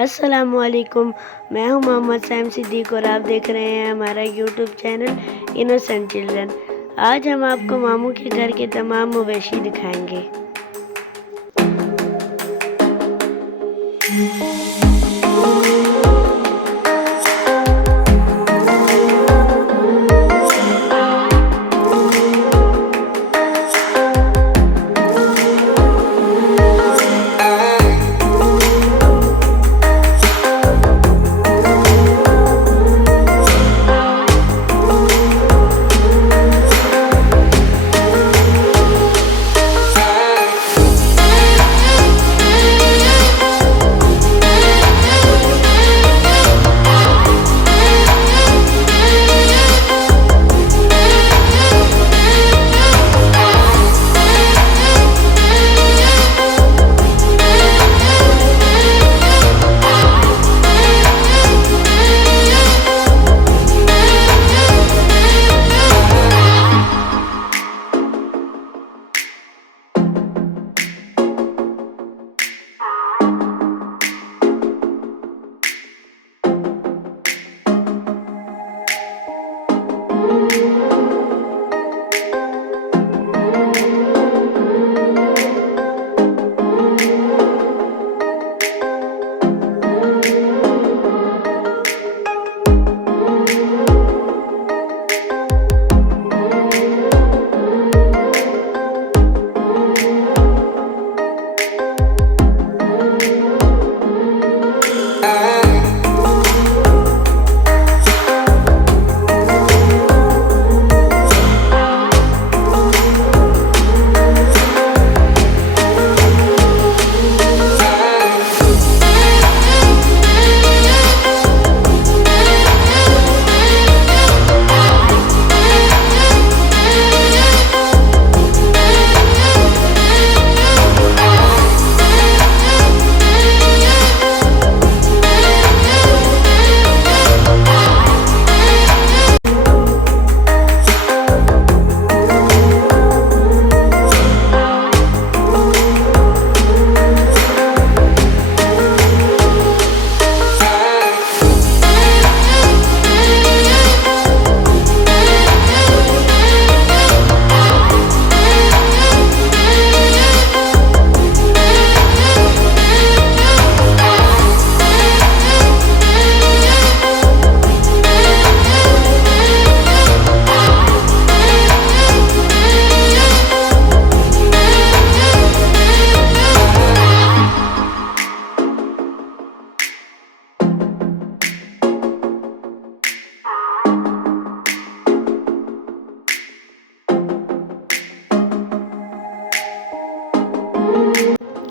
अस्सलामुअलैकुम। मैं हूं मोहम्मद सैम सिद्दीक और आप देख रहे हैं हमारा यूट्यूब चैनल इनोसेंट चिल्ड्रन। आज हम आपको मामू के घर के तमाम मवेशी दिखाएंगे।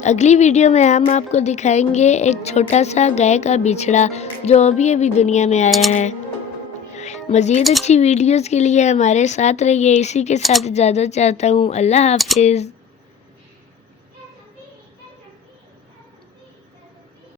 अगली वीडियो में हम आपको दिखाएंगे एक छोटा सा गाय का बिछड़ा जो अभी अभी दुनिया में आया है। मज़ीद अच्छी वीडियोस के लिए हमारे साथ रहिए। इसी के साथ इजाज़त चाहता हूँ। अल्लाह हाफिज़।